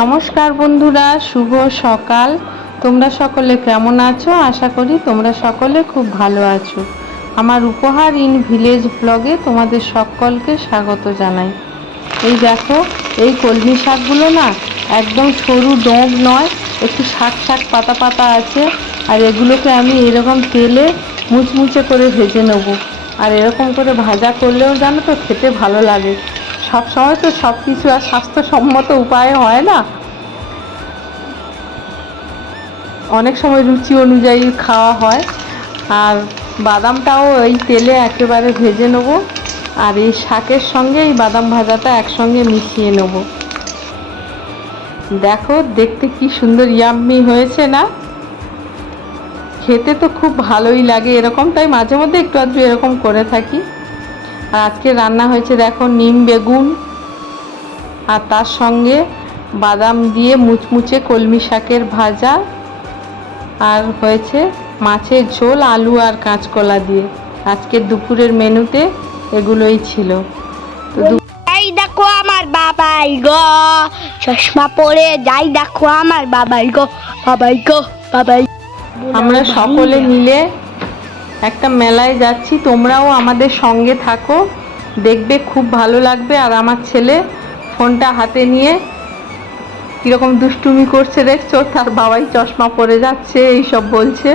নমস্কার বন্ধুরা, শুভ সকাল। তোমরা সকলে কেমন আছো? আশা করি তোমরা সকলে খুব ভালো আছো। আমার উপহার ইন ভিলেজ ব্লগে তোমাদের সকলকে স্বাগত জানাই। এই দেখো, এই কলমি শাকগুলো না একদম সরু ডোঁক নয়, একটু শাক শাক পাতা পাতা আছে, আর এগুলোকে আমি এরকম তেলে মুচমুচে করে ভেজে নেব। আর এরকম করে ভাজা করলেও জানো তো খেতে ভালো লাগে। সব সময় তো সব কিছু আর স্বাস্থ্যসম্মত উপায়ে হয় না। অনেক সময় রুচি অনুযায়ী খাওয়া হয়। আর বাদামটাও এই তেলে একেবারে ভেজে নেব। আর এই শাকের সঙ্গে এই বাদাম ভাজাটা একসঙ্গে মিশিয়ে নেব। দেখো, দেখতে কি সুন্দর ইয়াম্মি হয়েছে না? খেতে তো খুব ভালোই লাগে এরকম, তাই মাঝে মধ্যে একটু আধটু এরকম করে থাকি। আর আজকে রান্না হয়েছে দেখো নিম বেগুন আর তার সঙ্গে বাদাম দিয়ে মুচমুচে কলমি শাকের ভাজা আর হয়েছে মাছের ঝোল আলু আর কাঁচকলা দিয়ে। আজকের দুপুরের মেনুতে এগুলোই ছিল। তো যাই দেখো আমার বাবাই গো চশমা পরে যাই দেখো আমার বাবাই গো বাবাই গো বাবাই আমরা সকলে মিলে একটা মেলায় যাচ্ছি, তোমরাও আমাদের সঙ্গে থাকো, দেখবে খুব ভালো লাগবে। আর আমার ছেলে ফোনটা হাতে নিয়ে কীরকম দুষ্টুমি করছে, দেখছ? তার বাবাই চশমা পরে যাচ্ছে, এইসব বলছে।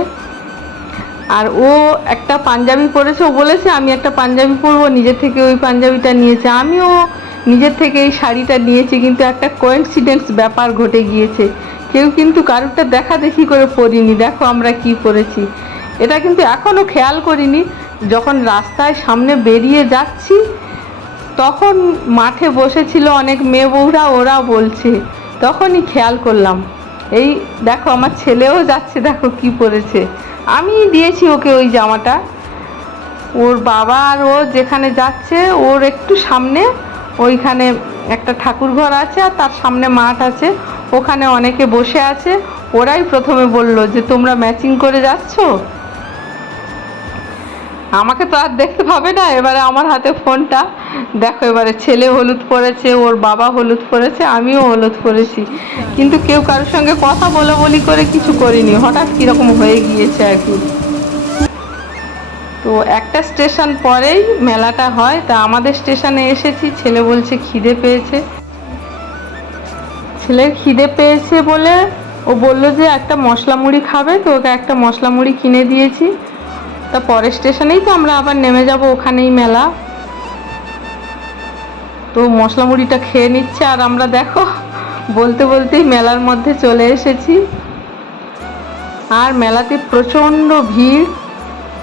আর ও একটা পাঞ্জাবি পরেছে, ও বলেছে, আমি একটা পাঞ্জাবি পরবো নিজের থেকে ওই পাঞ্জাবিটা নিয়েছে। আমিও নিজের থেকে এই শাড়িটা নিয়েছি, কিন্তু একটা কোয়েন্সিডেন্স ব্যাপার ঘটে গিয়েছে। কেউ কিন্তু কারুরটা দেখা দেখি করে পরিনি। দেখো আমরা কি পরেছি। এটা কিন্তু এখনও খেয়াল করিনি। যখন রাস্তায় সামনে বেরিয়ে যাচ্ছি, তখন মাঠে বসেছিল অনেক মেয়ে বউরা, ওরা বলছে, তখনই খেয়াল করলাম। এই দেখো, আমার ছেলেও যাচ্ছে, দেখো কি পরেছে। আমি দিয়েছি ওকে ওই জামাটা। ওর বাবা আর ও যেখানে যাচ্ছে, ওর একটু সামনে, ওইখানে একটা ঠাকুর ঘর আছে আর তার সামনে মাঠ আছে। ওখানে অনেকে বসে আছে। ওরাই প্রথমে বলল যে, তোমরা ম্যাচিং করে যাচ্ছো? আমাকে তো আর দেখতে পাবে না। এবারে আমার হাতে ফোনটা। দেখো, এবারে ছেলে হলুদ পরেছে, ওর বাবা হলুদ পরেছে, আমিও হলুদ পরেছি। কিন্তু কেউ কারোর সঙ্গে কথা বলে বলি করে কিছু করিনি। হঠাৎ কীরকম হয়ে গিয়েছে আর কি। তো একটা স্টেশন পরেই মেলাটা হয়। তা আমাদের স্টেশনে এসেছি। ছেলে বলছে, খিদে পেয়েছে। ছেলের খিদে পেয়েছে বলে ও বলল যে, একটা মশলা মুড়ি খাবে। তো ওকে একটা মশলা মুড়ি কিনে দিয়েছি। তা পরের স্টেশনেই তো আমরা আবার নেমে যাব ওখানেই মেলা। তো মশলা মুড়িটা খেয়ে নিচ্ছে আর আমরা দেখো, বলতে বলতেই মেলার মধ্যে চলে এসেছি। আর মেলাতে প্রচণ্ড ভিড়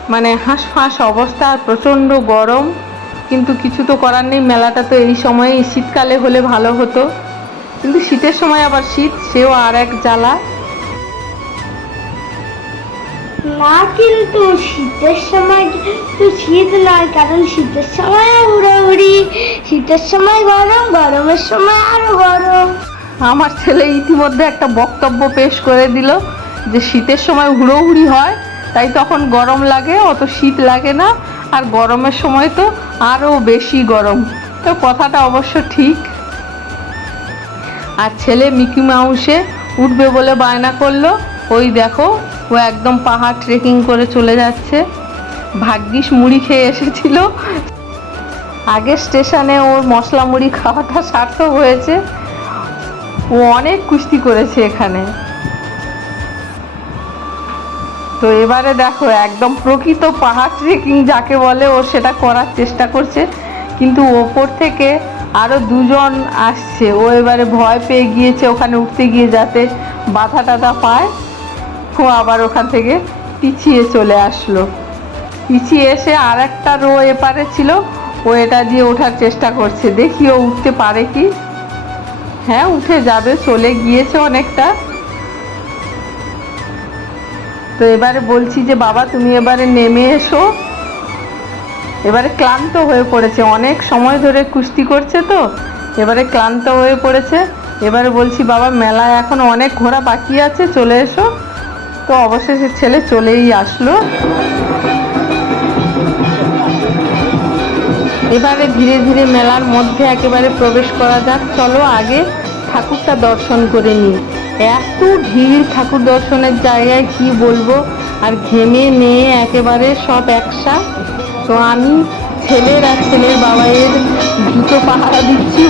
মানে হাঁসফাঁস অবস্থা আর প্রচণ্ড গরম। কিন্তু কিছু তো করার নেই, মেলাটা তো এই সময়ে শীতকালে হলে ভালো হতো। কিন্তু শীতের সময় আবার শীত, সেও আর এক জ্বালা। না কিন্তু শীতের সময় তো শীত নয়, কারণ শীতের সময় উড়াউড়ি শীতের সময় গরম, গরমের সময় আরও গরম। আমার ছেলে ইতিমধ্যে একটা বক্তব্য পেশ করে দিল যে শীতের সময় হুড়োহুড়ি হয়, তাই তখন গরম লাগে, অত শীত লাগে না, আর গরমের সময় তো আরও বেশি গরম। তো কথাটা অবশ্য ঠিক। আর ছেলে মিকি মাউসে উঠবে বলে বায়না করল ওই দেখো, ও একদম পাহাড় ট্রেকিং করে চলে যাচ্ছে। ভাগ্যিস মুড়ি খেয়ে এসেছিল। আগের স্টেশনে ওর মশলা মুড়ি খাওয়াটা সার্থক হয়েছে। ও অনেক কুস্তি করেছে এখানে। তো এবারে দেখো, একদম প্রকৃত পাহাড় ট্রেকিং যাকে বলে, ও সেটা করার চেষ্টা করছে। কিন্তু ওপর থেকে আরও দুজন আসছে। ও এবারে ভয় পেয়ে গিয়েছে ওখানে উঠতে গিয়ে যাতে বাধা টাধা পায়। ও আবার ওখান থেকে পিছিয়ে চলে আসলো। পিছিয়ে এসে আর একটা রো এপারে ছিল, ও এটা দিয়ে ওঠার চেষ্টা করছে। দেখি ও উঠতে পারে কি? হ্যাঁ উঠে যাবে, চলে গিয়েছে অনেকটা। তো এবারে বলছি যে, বাবা, তুমি এবারে নেমে এসো। এবারে ক্লান্ত হয়ে পড়েছে, অনেক সময় ধরে কুস্তি করছে তো, এবারে ক্লান্ত হয়ে পড়েছে। এবারে বলছি, বাবা, মেলায় এখন অনেক ঘোরা বাকি আছে, চলে এসো। তো অবশেষে ছেলে চলেই আসলো। এবারে ধীরে ধীরে মেলার মধ্যে একেবারে প্রবেশ করা যাক। চলো আগে ঠাকুরটা দর্শন করে নিই। এত ভিড় ঠাকুর দর্শনের জায়গায়, কি বলব? আর ঘেমে নিয়ে একেবারে সব একসা। তো আমি ছেলের আর ছেলের বাবাইয়ের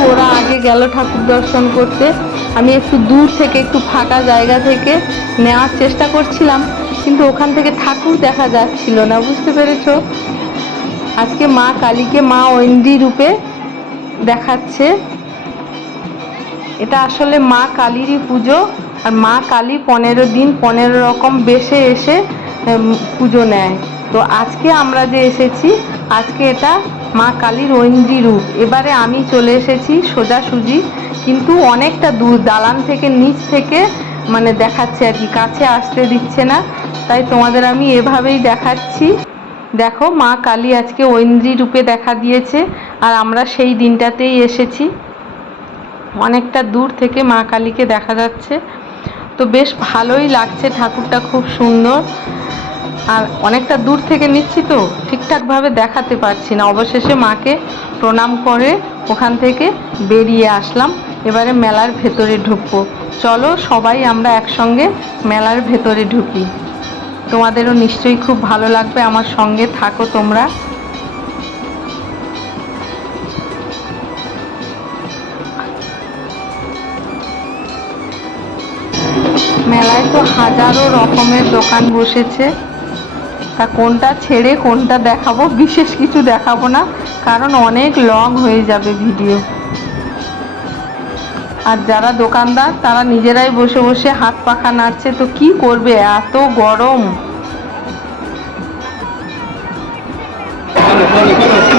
ওরা আগে গেল ঠাকুর দর্শন করতে। আমি একটু দূর থেকে, একটু ফাঁকা জায়গা থেকে নেওয়ার চেষ্টা করছিলাম, কিন্তু ওখান থেকে ঠাকুর দেখা যাচ্ছিল না, বুঝতে পেরেছ? আজকে মা কালীকে মা ঐন্দ্রি রূপে দেখাচ্ছে। এটা আসলে মা কালীরই পুজো, আর মা কালী পনেরো দিন পনেরো রকম বেশে এসে পুজো নেয়। তো আজকে আমরা যে এসেছি, আজকে এটা মা কালীর ঐন্দ্রি রূপ। এবারে আমি চলে এসেছি সোজাসুজি কিন্তু অনেকটা দূর, দালান থেকে, নিচ থেকে মানে দেখাচ্ছে আর কি, কাছে আসতে দিচ্ছে না। তাই তোমাদের আমি এভাবেই দেখাচ্ছি। দেখো, মা কালী আজকে ঐন্দ্রি রূপে দেখা দিয়েছে, আর আমরা সেই দিনটাতেই এসেছি। অনেকটা দূর থেকে মা কালীকে দেখা যাচ্ছে। তো বেশ ভালোই লাগছে ঠাকুরটা, খুব সুন্দর। আর অনেকটা দূর থেকে নিচ্ছি তো, ঠিকঠাকভাবে দেখাতে পারছি না। অবশেষে মাকে প্রণাম করে ওখান থেকে বেরিয়ে আসলাম। এবারে মেলার ভেতরে ঢুকবো। চলো সবাই আমরা একসঙ্গে মেলার ভেতরে ঢুকি। তোমাদেরও নিশ্চয়ই খুব ভালো লাগবে আমার সঙ্গে থাকো তোমরা। মেলায় তো হাজারো রকমের দোকান বসেছে। তা কোনটা ছেড়ে, কোনটা দেখাবো, বিশেষ কিছু দেখাবো না, কারণ অনেক লং হয়ে যাবে ভিডিও আর যারা দোকানদার, তারা নিজেরাই বসে বসে হাত পাখা নাড়ছে, তো কি করবে? এত গরম।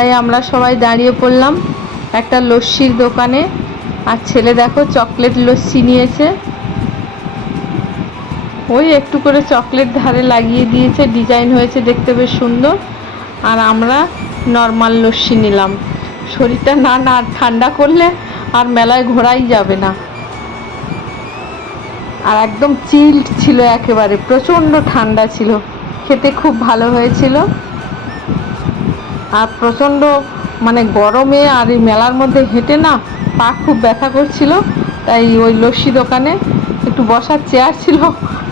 তাই আমরা সবাই দাঁড়িয়ে পড়লাম একটা লস্যির দোকানে। আর ছেলে দেখো চকলেট লস্যি নিয়েছে। ওই একটু করে চকলেট ধারে লাগিয়ে দিয়েছে, ডিজাইন হয়েছে দেখতে বেশ সুন্দর। আর আমরা নর্মাল লস্যি নিলাম। শরীরটা না না, ঠান্ডা করলে আর মেলায় ঘোরাই যাবে না। আর একদম চিল্ড ছিল একেবারে, প্রচণ্ড ঠান্ডা ছিল। খেতে খুব ভালো হয়েছিল। আর প্রচণ্ড মানে গরমে আর এই মেলার মধ্যে হেঁটে না পা খুব ব্যথা করছিল, তাই ওই লস্যি দোকানে একটু বসার চেয়ার ছিল,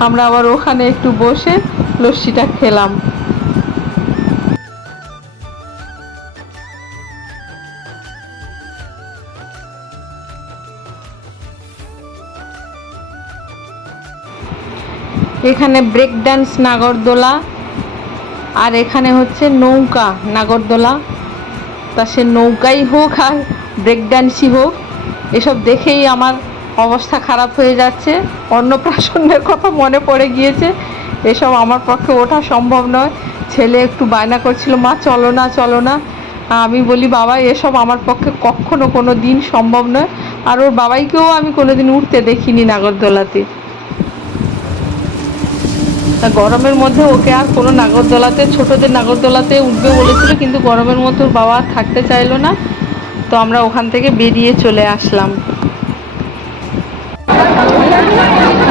আমরা আবার ওখানে একটু বসে লস্যিটা খেলাম। এখানে ব্রেক ডান্স নাগরদোলা আর এখানে হচ্ছে নৌকা, নাগরদোলা। তা সে নৌকাই হোক আর ব্রেক ডান্সই হোক, এসব দেখেই আমার অবস্থা খারাপ হয়ে যাচ্ছে। অন্নপ্রাশনের কথা মনে পড়ে গিয়েছে, এসব আমার পক্ষে ওঠা সম্ভব নয়। ছেলে একটু বায়না করছিল, মা, চলো না চলো না। আমি বলি, বাবা, এসব আমার পক্ষে কখনো কোনো দিন সম্ভব নয়। আর ওর বাবাইকেও আমি কোনোদিন উঠতে দেখিনি নাগরদোলাতে। তা গরমের মধ্যে ওকে আর কোনো নাগরদোলাতে ছোটদের নাগরদোলাতে উঠবে বলেছিল কিন্তু গরমের ওর বাবা থাকতে চাইলো না। তো আমরা ওখান থেকে বেরিয়ে চলে আসলাম।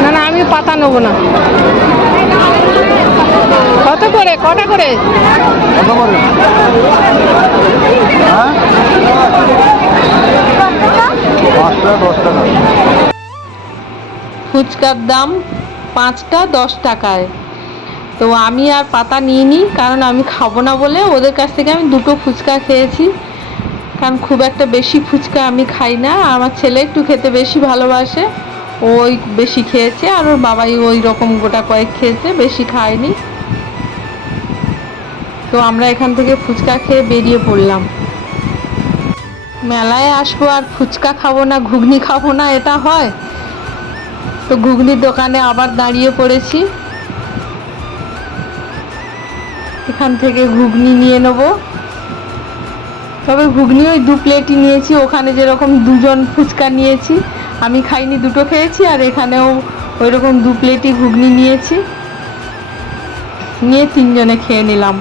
না না আমি পাতা নেব না। কত করে? কটা করে? হ্যাঁ? ফুচকার দাম পাঁচটা, দশ টাকায়। তো আমি আর পাতা নিইনি, কারণ আমি খাব না বলে ওদের কাছ থেকে আমি দুটো ফুচকা খেয়েছি। কারণ খুব একটা বেশি ফুচকা আমি খাই না। আমার ছেলে একটু খেতে বেশি ভালোবাসে ওই বেশি খেয়েছে, আর ওর বাবাই ওই রকম গোটা কয়েক খেয়েছে, বেশি খায়নি। তো আমরা এখান থেকে ফুচকা খেয়ে বেরিয়ে পড়লাম। মেলায় আসব আর ফুচকা খাব না, ঘুগনি খাব না, এটা হয়। তো ঘুগনির দোকানে আবার দাঁড়িয়ে পড়েছি। এখান থেকে ঘুগনি নিয়ে নেব। তবে ঘুগনি ওই দু প্লেটই নিয়েছি, ওখানে যেরকম দুজন ফুচকা নিয়েছি, আমি খাইনি, দুটো খেয়েছি, আর এখানেও ওই রকম দু প্লেটই ঘুগনি নিয়েছি। নিয়ে তিনজনে খেয়ে নিলাম।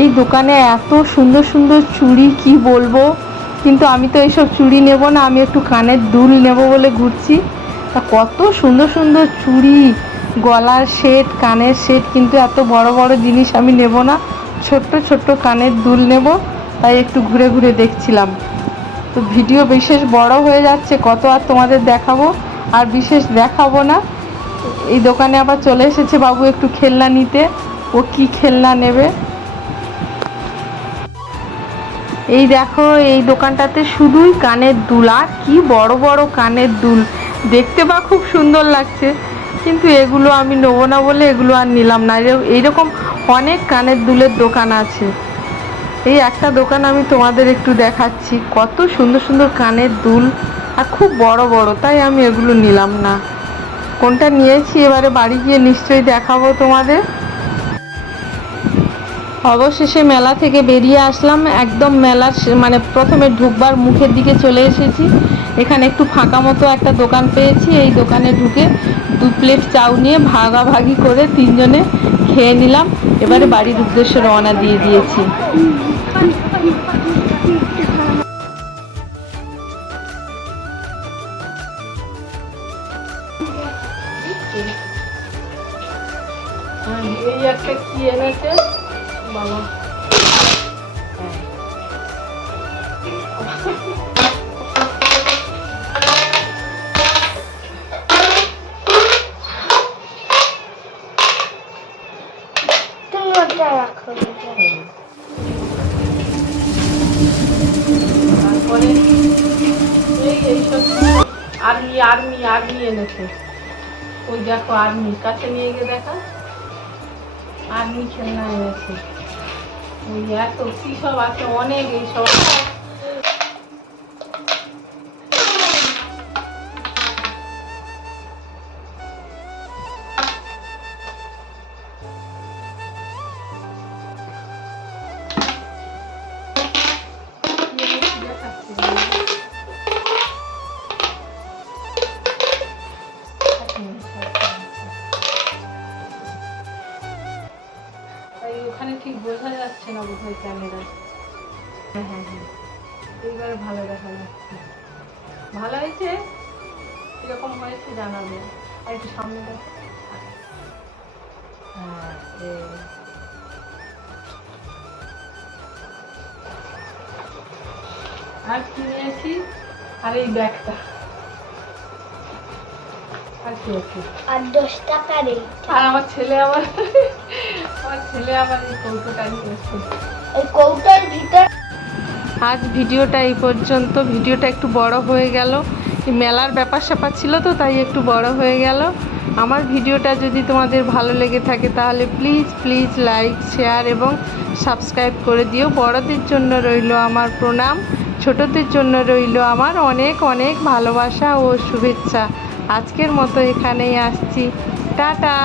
এই দোকানে এত সুন্দর সুন্দর চুড়ি, কি বলব? কিন্তু আমি তো এইসব চুড়ি নেব না, আমি একটু কানের দুল নেব বলে ঘুরছি। তা কত সুন্দর সুন্দর চুড়ি, গলার সেট কানের সেট কিন্তু এত বড় বড় জিনিস আমি নেব না। ছোট্ট ছোট্ট কানের দুল নেব, তাই একটু ঘুরে ঘুরে দেখছিলাম। তো ভিডিও বিশেষ বড় হয়ে যাচ্ছে, কত আর তোমাদের দেখাবো, আর বিশেষ দেখাবো না। এই দোকানে আবার চলে এসেছে বাবু একটু খেলনা নিতে, ও কি খেলনা নেবে? এই দেখো, এই দোকানটাতে শুধুই কানের দুল, আর কি বড় বড় কানের দুল। দেখতে বা খুব সুন্দর লাগছে, কিন্তু এগুলো আমি নেব না বলে এগুলো আর নিলাম না। এইরকম অনেক কানের দুলের দোকান আছে। এই একটা দোকান আমি তোমাদের একটু দেখাচ্ছি। কত সুন্দর সুন্দর কানের দুল, আর খুব বড় বড়, তাই আমি এগুলো নিলাম না। কোনটা নিয়েছি, এবারে বাড়ি গিয়ে নিশ্চয়ই দেখাবো তোমাদের। অবশেষে মেলা থেকে বেরিয়ে আসলাম। একদম মেলার সে- মানে প্রথমে ঢুকবার মুখের দিকে চলে এসেছি। এখানে একটু ফাঁকা মতো একটা দোকান পেয়েছি। এই দোকানে ঢুকে দু প্লেট চাউ নিয়ে ভাগাভাগি করে তিনজনে খেয়ে নিলাম। এবারে বাড়ির উদ্দেশ্যে রওনা দিয়ে দিয়েছি। এই একটা কি এনেছে? বাবা। তুমি ওটা রাখো। তারপরে এই এইসব আর্মি আর্মি আর্মি এনেছে। ওই দেখো আর্মি কাছে নিয়ে গিয়ে দেখা? আর্মি খেলনা এনেছে। ওই এত কি সব আছে অনেক এইসব বোধহয় ক্যামেরা হ্যাঁ হ্যাঁ হ্যাঁ। এইবারে ভালো দেখা যাচ্ছে। ভালো হয়েছে? কীরকম হয়েছে জানাবে। আর একটু সামনে দেখো। হ্যাঁ আর কি নিয়েছি? আর এই ব্যাগটা। আর কি আর দশ টাকা আর আমার ছেলে আবার আমার ছেলে আবার এই কৌটোটা নিয়েছে ওই কৌটার ভিতর আজ ভিডিওটা এই পর্যন্ত। ভিডিওটা একটু বড় হয়ে গেল। মেলার ব্যাপার স্যাপার ছিল তো তাই একটু বড় হয়ে গেল। আমার ভিডিওটা যদি তোমাদের ভালো লেগে থাকে তাহলে প্লিজ প্লিজ লাইক শেয়ার এবং সাবস্ক্রাইব করে দিও। বড়দের জন্য রইল আমার প্রণাম। ছোটদের জন্য রইল আমার অনেক অনেক ভালোবাসা ও শুভেচ্ছা। আজকের মতো এখানেই আসছি। টাটা!